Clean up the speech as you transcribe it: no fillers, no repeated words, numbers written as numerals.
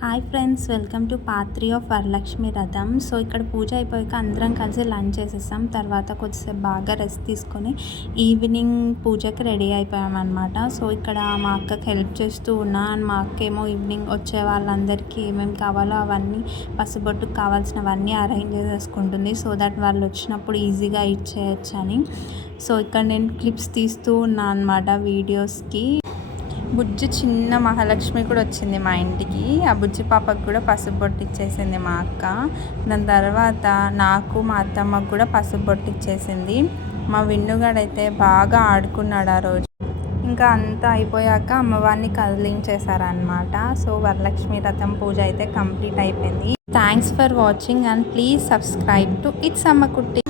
Hi friends, welcome to part 3 of Varalakshmi రథం. So ఇక్కడ పూజ అయిపోయాక అందరం కలిసి లంచ్ చేసేసాం. తర్వాత కొద్దిసేపు బాగా రెస్ట్ తీసుకొని ఈవినింగ్ పూజకి రెడీ అయిపోయామన్నమాట. సో ఇక్కడ మా అక్కకి హెల్ప్ చేస్తూ ఉన్నా. అండ్ మా అక్క ఏమో ఈవినింగ్ వచ్చే వాళ్ళందరికీ ఏమేమి కావాలో అవన్నీ పసుబొట్టుకు కావాల్సినవన్నీ అరేంజ్ చేసేసుకుంటుంది. సో దట్ వాళ్ళు వచ్చినప్పుడు ఈజీగా ఇచ్చేయచ్చని. సో ఇక్కడ నేను క్లిప్స్ తీస్తూ ఉన్నా అన్నమాట వీడియోస్కి. బుజ్జి చిన్న మహాలక్ష్మి కూడా వచ్చింది మా ఇంటికి. ఆ బుజ్జి పాపకు కూడా పసుపు బొట్టు ఇచ్చేసింది మా అక్క. దాని తర్వాత నాకు మా అత్తమ్మకు కూడా పసుపు బొట్టు ఇచ్చేసింది. మా విన్నుగాడైతే బాగా ఆడుకున్నాడు ఆ రోజు. ఇంకా అంతా అయిపోయాక అమ్మవారిని కదిలించేశారనమాట. సో వరలక్ష్మి రథం పూజ అయితే కంప్లీట్ అయిపోయింది. Thanks for watching and please subscribe to it's అమ్మ కుట్టి.